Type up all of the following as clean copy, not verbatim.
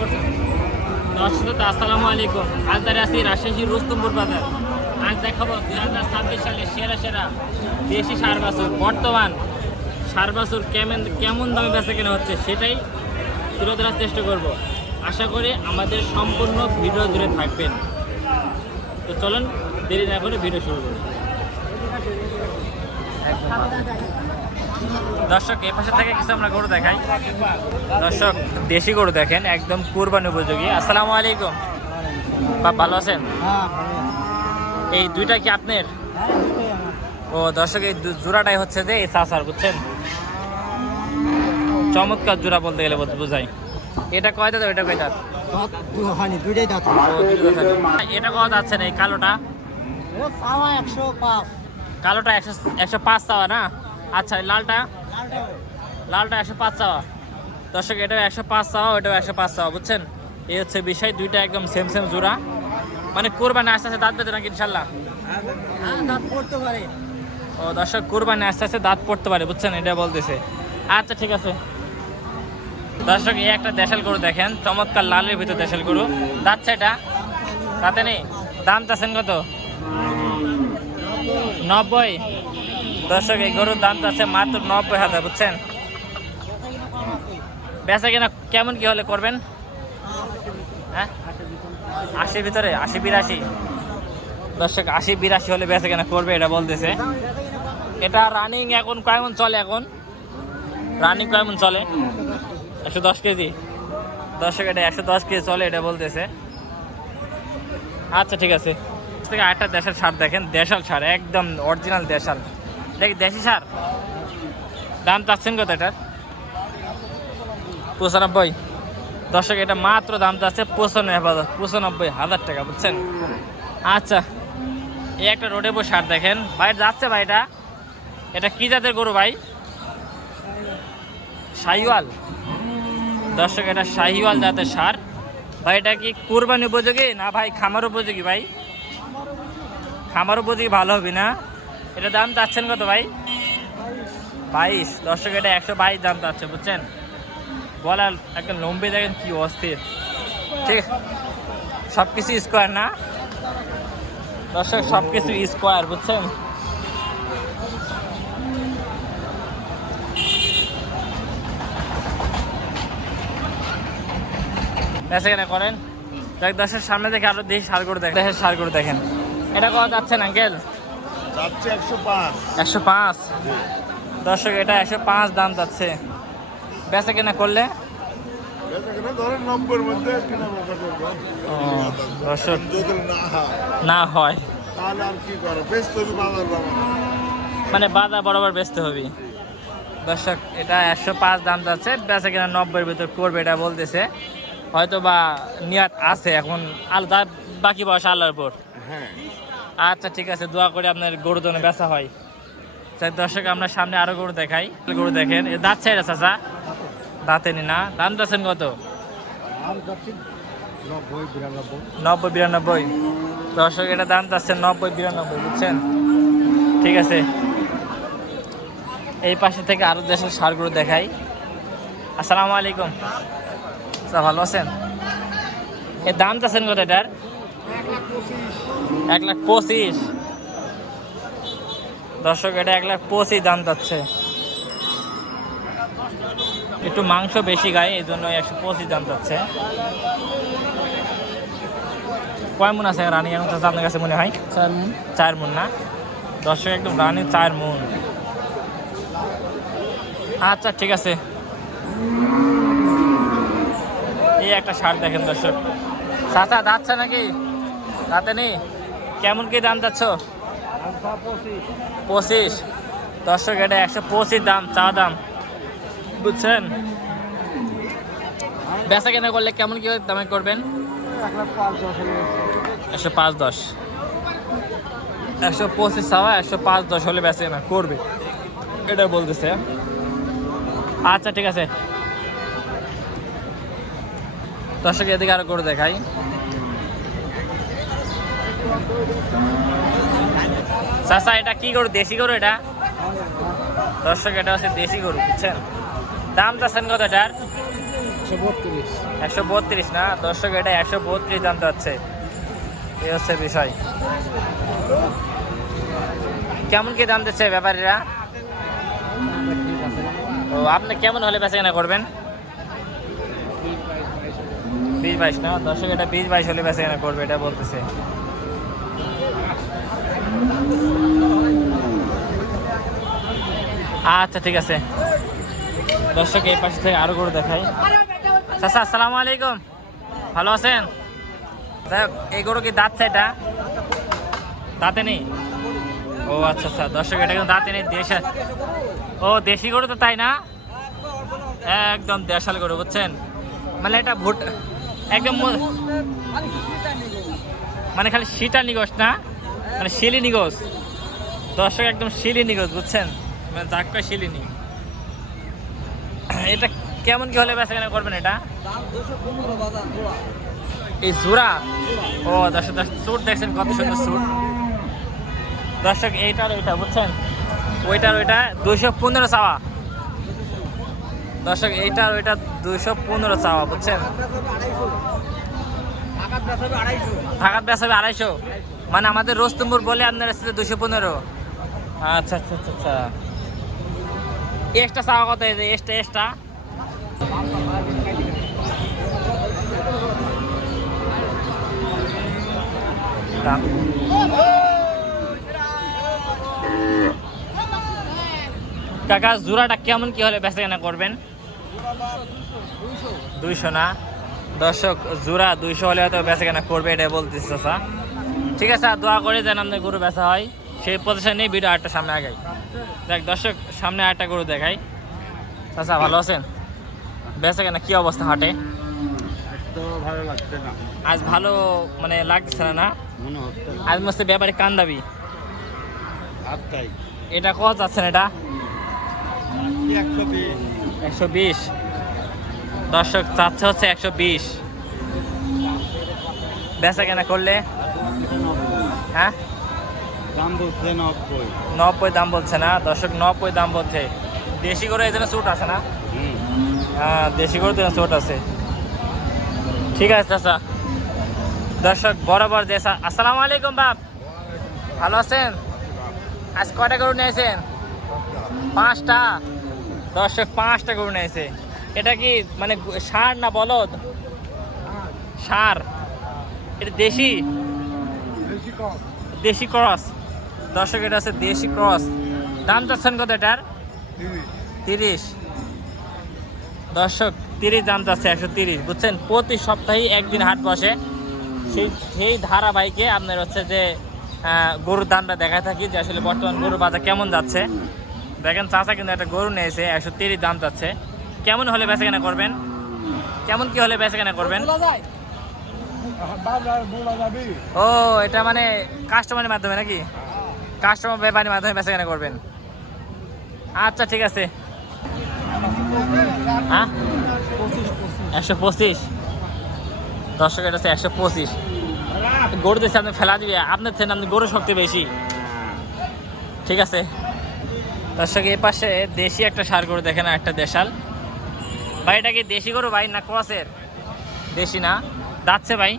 দর্শক আসসালামু আলাইকুম। আজ তারা আছি রাজশাহী রুস্তমপুর বাজার। আজ দেখাবো 2026 সালের সেরা সেরা দেশি সার বাছুর। বর্তমান সার বাছুর কেমন দামে বেচা কেনা হচ্ছে সেটাই তুলে ধরার চেষ্টা করব। আশা করি আমাদের সম্পূর্ণ ভিডিও জুড়ে থাকবেন। তো চলুন দেরি না করে ভিডিও শুরু করি। দর্শক এই পাশে থেকে কিছু আমরা গরু দেখাই। দর্শক দেশি গরু দেখেন, একদম কুরবানি উপযোগী। আসসালামু আলাইকুম, বাপ ভালো আছেন? এই দুইটা কি আপনার? ও দর্শক এই জোড়াটাই হচ্ছে যে এই চাচার, বুঝছেন? চমৎকার জোড়া বলতে গেলে বোঝাই। এটা কয় দাঁত, ওইটা কয় দাঁত? এটা কয় যাচ্ছে না? এই কালোটা কালোটা 105 চাওয়া না? আচ্ছা লালটা 105 চাওয়া। দর্শক এটাও 105 চাওয়া, ওইটাও 105 চাওয়া, বুঝছেন? এই হচ্ছে বিষয়, দুইটা একদম সেম জোড়া। মানে কোরবানি আস্তে আস্তে দাঁত পেতে নাকি ইনশাল্লাহ? দাঁত পড়তে পারে। ও দর্শক কোরবানি আস্তে আস্তে দাঁত পড়তে পারে, বুঝছেন? এটা বলতেছে। আচ্ছা ঠিক আছে। দর্শক এই একটা দেশাল গরু দেখেন, চমৎকার লালের ভিতর দেশাল গরু। দাঁতছে এটা? দাঁতে নেই। দাম চাচ্ছেন কত? 90। দর্শক এই গরুর দাম চাচ্ছে মাত্র 90,000, বুঝছেন? বেচা কিনা কেমন কি হলে করবেন? হ্যাঁ 80 ভিতরে, 80-82। দর্শক 80-82 হলে বেচা কিনা করবে, এটা বলতেছে। এটা রানিং এখন কেমন চলে? এখন রানিং কেমন চলে? 110 কেজি। দর্শক এটা 110 কেজি চলে, এটা বলতেছে। আচ্ছা ঠিক আছে। থেকে আরেকটা দেশাল সার দেখেন, দেশাল সার, একদম অরিজিনাল দেশাল। দেখি দেশি সার। দাম চাচ্ছেন কত এটার? 95। দর্শক এটা মাত্র দাম চাচ্ছে 95,000 টাকা, বুঝছেন? আচ্ছা এই একটা রোডে বসে সার দেখেন ভাই, যাচ্ছে ভাই। এটা কি জাতের গরু ভাই? শাহিওয়াল। দর্শক এটা শাহিওয়াল জাতের সার ভাই। এটা কি কুরবানি উপযোগী না ভাই খামার উপযোগী? ভাই খামার উপযোগী ভালো হবে না? এটা দাম চাচ্ছেন কত ভাই? 22। দর্শক এটা 122 দাম চাচ্ছে, বুঝছেন? বলার একটা লম্বে দেখেন কি অস্থির। ঠিক, সব কিছু স্কোয়ার না দর্শক? সব কিছু স্কোয়ার, বুঝছেন? বেচা কেনা করেন। দেখ দর্শক সামনে দেখে আরো দেশি সার গরু দেখেন, দেশের সার গরু দেখেন। এটা কত যাচ্ছেন আঙ্কেল? 105। দর্শক এটা 105 দাম যাচ্ছে। বেচা কেনা করলে দর্শক না হয় মানে বাজার বরাবর বেচতে হবে। দর্শক এটা 105 দাম যাচ্ছে, বেচা কেনা 90-এর ভিতর করবে, এটা বলতেছে। হয়তো বা নিয়াত আছে, এখন আলাদা বাকি বয়স আল্লাহর উপর। আচ্ছা ঠিক আছে, দোয়া করে আপনার গরু জন্য বেচা হয়। দর্শক আমরা সামনে আরো গরু দেখাই। গরু দেখেন, দাঁতছে এটা চাচা? দাঁতেনি না? দাম চাচ্ছেন কত? 90-92। দর্শক এটা দাম চাচ্ছেন 90-92, বুঝছেন? ঠিক আছে, এই পাশে থেকে আরো দেশের সার গরু দেখাই। আসসালামু আলাইকুম, স্যার ভালো আছেন? এর দাম চাচ্ছেন কত এটার? 1,25,000। দর্শক এটা 1,25,000 দাম যাচ্ছে। একটু মাংস বেশি গায়ে, এই জন্য 125 দাম যাচ্ছে। কয় মন আছে রানিং এখন আপনার কাছে মনে হয়? 4 মন না? দর্শক একদম রানিং 4 মন। আচ্ছা ঠিক আছে। এই একটা সার দেখেন দর্শক। চাচা যাচ্ছে নাকি? রাতে নেই? কেমন কি দাম যাচ্ছ? 25। দর্শক এটা 125 দাম, চা দাম, বুঝছেন? বেচা কেনা করলে কেমন কি দামে করবেন? 105-10। 125 চাওয়া, 105-10 হলে বেচা কেনা করবে, এটা বলতেছে। আচ্ছা ঠিক আছে। দর্শক এদিকে আরো করে দেখাই। চাচা এটা কি গরু? দেশি গরু এটা? দর্শক এটা হচ্ছে দেশি গরু, বুঝছেন? দাম চাচ্ছেন কত এটার? 132 না দর্শক, এটা 132 দাম যাচ্ছে। এই হচ্ছে বিষয়। কেমন কি দাম দিচ্ছে ব্যাপারীরা? ও আপনি কেমন হলে বেচা কেনা করবেন? 20-22 না দর্শক, এটা 20-22 হলে বেচা কেনা করবে, এটা বলতেছে। আচ্ছা ঠিক আছে দর্শক, এই পাশে থেকে আরো গরু দেখাই। চাচা আসসালামু আলাইকুম, ভালো আছেন? যাই হোক, এই গরু কি দাঁতছে? এটা দাঁতে নেই? ও আচ্ছা আচ্ছা দর্শক, এটা কিন্তু দাঁতে নেই। ও দেশি গরু তো, তাই না? একদম দেশাল গরু, বুঝছেন? মানে এটা একদম মানে খালি সিটা নিগোস না, মানে শিলি নিগোস দর্শক, একদম শিলি নিগোস, বুঝছেন? মানে জাক্কা শিলিনি। এটা কেমন কি হলে বেচা কেনা করবেন? এটা এই জোড়া? ও দর্শক স্যুট দেখছেন কত সুন্দর স্যুট দর্শক, এইটার ওইটা, বুঝছেন? ওইটার ওইটা 215 চাওয়া দর্শক, এইটার ওইটা 215 চাওয়া, বুঝছেন? ঢাকাত বেচা হবে 250, মানে আমাদের রোস্তমপুর বলে আপনার আসছে 215। আচ্ছা আচ্ছা আচ্ছা আচ্ছা, এক্সট্রা চাওয়া কত? এক্সট্রা কাকা জোড়াটা কেমন কি হলে বেচা কেনা করবেন? 200 না দর্শক, জোড়া 200 হলে হয়তো বেচা কেনা করবে, এটাই বলতেছে চাচা। ঠিক আছে, দোয়া করে যেন আমাদের গরু বেচা হয়, সেই প্রতিষ্ঠান নিয়ে ভিডিও আরেকটা সামনে আগাই। দেখ দর্শক, সামনে আরেকটা গরু দেখাই। চাচা ভালো আছেন? বেচা কেনা কি অবস্থা হাটে? তো ভালো লাগছে না, আজ ভালো মানে লাগছে না? মনে হচ্ছে আজ মস্ত ব্যাপারে কান্দাবি। আপটাই এটা কত যাচ্ছেন? এটা 120। 120 দর্শক, চাচ্ছে হচ্ছে 120। বেচা কেনা করলে? হ্যাঁ দাম বলছে 90। 90 দাম বলছে না দর্শক, 90 দাম বলছে। দেশি গরু এই জন্য স্যুট আছে না? হ্যাঁ দেশি গরু তো স্যুট আছে। ঠিক আছে চাচা দর্শক, বরাবর দেশা। আসসালামু আলাইকুম বাপ, ভালো আছেন? আজ কয়টা গরু নিয়েছেন? 5টা দর্শক, 5টা গরু নিয়েছে। এটা কি মানে ষাঁড় না বলদ? ষাঁড়। এটা দেশি? দেশি ক্রস দর্শক, এটা আছে দেশি ক্রস। দাম চাচ্ছেন কত এটার? 30 দর্শক, 30 দাম চাচ্ছে, 130, বুঝছেন? প্রতি সপ্তাহে একদিন হাট বসে, সেই ধারাবাহিকে আপনার হচ্ছে যে গরুর দামটা দেখা থাকি যে আসলে বর্তমান গরুর বাজার কেমন যাচ্ছে। দেখেন চাচা কিন্তু একটা গরু নিয়েছে, 130 দাম চাচ্ছে। কেমন হলে বেচা কেনা করবেন? কেমন কি হলে বেচা কেনা করবেন? ও এটা মানে কাস্টমারের মাধ্যমে নাকি? কাস্টমার ব্যাপারের মাধ্যমে বেচা কেনা করবেন? আচ্ছা ঠিক আছে। হ্যাঁ 125 দর্শক, এটা হচ্ছে 125। গরু দিচ্ছে আপনি ফেলা দিবে, আপনার থেকে আপনি গরু শক্তি বেশি। ঠিক আছে দর্শক, এই পাশে দেশি একটা ষাঁড় গরু দেখেন, একটা দেশাল। ভাই এটা কি দেশি গরু ভাই না ক্রসের? দেশি না, দাঁতছে ভাই?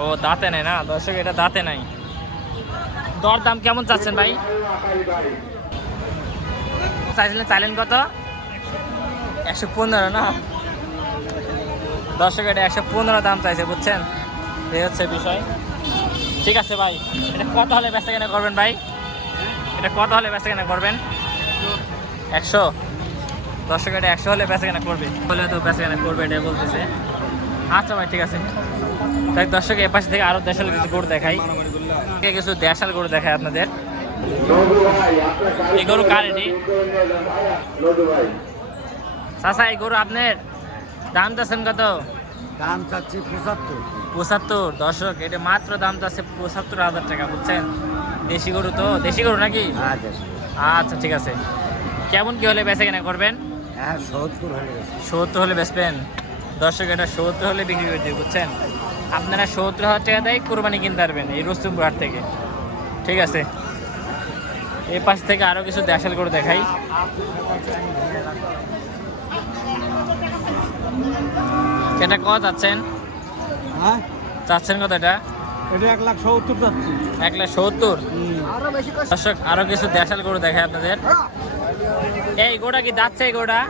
ও দাঁতে নেই না দর্শক, এটা দাঁতে নাই। দর দাম কেমন চাচ্ছেন ভাই? চাইলেন কত? 115 না দর্শক, এটা 115 দাম চাইছে, বুঝছেন? এই হচ্ছে বিষয়। ঠিক আছে ভাই, এটা কত হলে বেচা কেনা করবেন ভাই? এটা কত হলে বেচা কেনা করবেন? 100 দর্শক, এটা 100 হলে বেচা কেনা করবে, বলে তো বেচা কেনা করবে, এটা বলতেছে। আচ্ছা ভাই ঠিক আছে। তাই দর্শক, এ পাশে থেকে আরো দেশাল কিছু গরু দেখাই, কিছু দেশাল গরু দেখাই আপনাদের। এই গরু কার? এটি চাচা, এই গরু আপনার দাম চাচ্ছেন কত? দাম চাচ্ছি 75 দর্শক, এটা মাত্র দাম চাচ্ছে 75,000 টাকা, বুঝছেন? দেশি গরু তো, দেশি গরু নাকি? 75। আচ্ছা ঠিক আছে। কেমন কি হলে বেচা কেনা করবেন? হ্যাঁ 70 হয়ে গেছে। 70 হলে বেচবেন দর্শক, এটা 70 হলে বিক্রি করে দেবে, বুঝছেন? আপনারা 70,000 টাকা দেয় কোরবানি কিনতে পারবেন এই রুস্তমপুর হাট থেকে। ঠিক আছে, এই পাশ থেকে আরো কিছু দেশাল গরু দেখাই। এটা কত চাচ্ছেন? হ্যাঁ চাচ্ছেন কত এটা? এটা 1,70,000 যাচ্ছে। 1,70,000। আরো বেশি কষ্ট। দর্শক আরো কিছু দেশাল গরু দেখায় আপনাদের। এই গোটা কি দাঁতছে? এই গোটা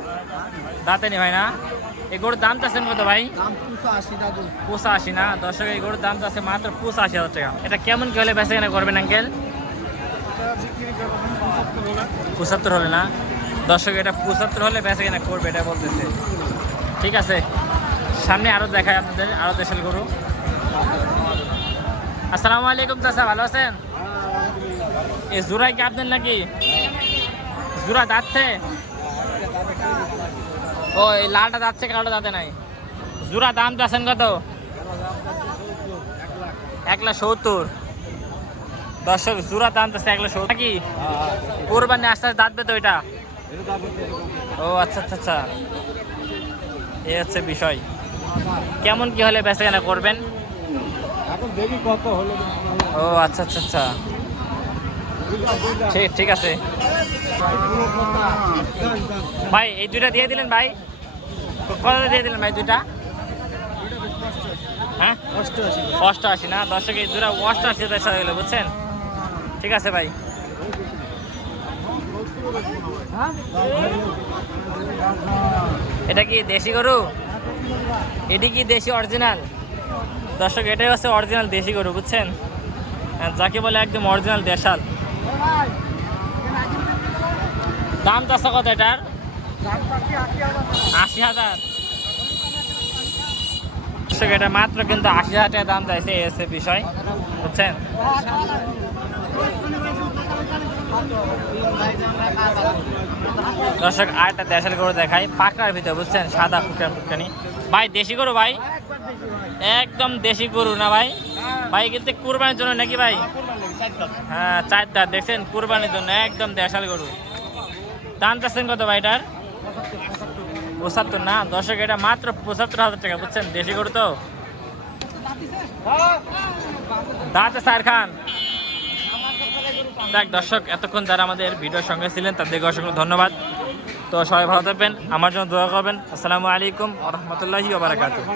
দাঁতে নি ভাই না? এই গরুর দাম চাচ্ছেন কত ভাই? দাম 85 দাদু। 85 না? দর্শক এই গরুর দাম চাচ্ছে মাত্র 85,000 টাকা। এটা কেমন কি হলে বেচা কেনা করবেন আঙ্কেল? 75 হলে না? দর্শক এটা 75 হলে বেচা কেনা করবে, এটা বলতেছে। ঠিক আছে, সামনে আরো দেখায় আপনাদের আরো দেশাল গরু। আসসালামু আলাইকুম চাচা, ভালো আছেন? এই জোড়াই কি আপনার নাকি? জোড়া যাচ্ছে? ও এই লালটা যাচ্ছে, কালোটা যাতে নাই। জোড়া দাম চাচ্ছেন কত? 1,70,000। দর্শক জোড়া দাম চাচ্ছে 1,70,000 নাকি? কোরবানি আস্তে আস্তে দাঁতবে তো এটা? ও আচ্ছা আচ্ছা আচ্ছা, এই হচ্ছে বিষয়। কেমন কি হলে বেচা কেনা করবেন? এখন দেখি কত হলো। ও আচ্ছা আচ্ছা আচ্ছা, ঠিক ঠিক আছে ভাই। এই দুইটা দিয়ে দিলেন ভাই, কত দিয়ে দিলেন ভাই দুইটা? হ্যাঁ 88 না? দর্শক এই দুটা 88 বেচা হয়ে গেলো, বুঝছেন? ঠিক আছে ভাই। এটা কি দেশি গরু? এটি কি দেশি অরিজিনাল? দর্শক এটাই হচ্ছে অরিজিনাল দেশি গরু, বুঝছেন? যাকে বলে একদম অরিজিনাল দেশাল। দাম চাচ্ছে কত এটার? 80,000। দর্শক এটা মাত্র কিন্তু 80,000 টাকা দাম চাইছে, এই হচ্ছে বিষয়, বুঝছেন? দর্শক আরেকটা দেশাল গরু দেখাই, পাকড়ার ভিতরে, বুঝছেন? সাদা ফুটকানি ভাই, দেশি গরু ভাই, একদম দেশি গরু না ভাই? ভাই কিন্তু কুরবানির জন্য নাকি ভাই? হ্যাঁ 4 দাঁত, দেখছেন? কুরবানির জন্য একদম দেশাল গরু। দাম চাচ্ছেন কত ভাই এটার? 75 না? দর্শক এটা মাত্র 75,000 টাকা, বুঝছেন? দেশি গরু তো। দাঁতে স্যার খান। দেখ দর্শক, এতক্ষণ যারা আমাদের ভিডিওর সঙ্গে ছিলেন তাদেরকে অসংখ্য ধন্যবাদ। তো সবাই ভালো থাকবেন, আমার জন্য দোয়া করবেন। আসসালামু আলাইকুম ওয়া রাহমাতুল্লাহি ওয়া বারাকাতুহু।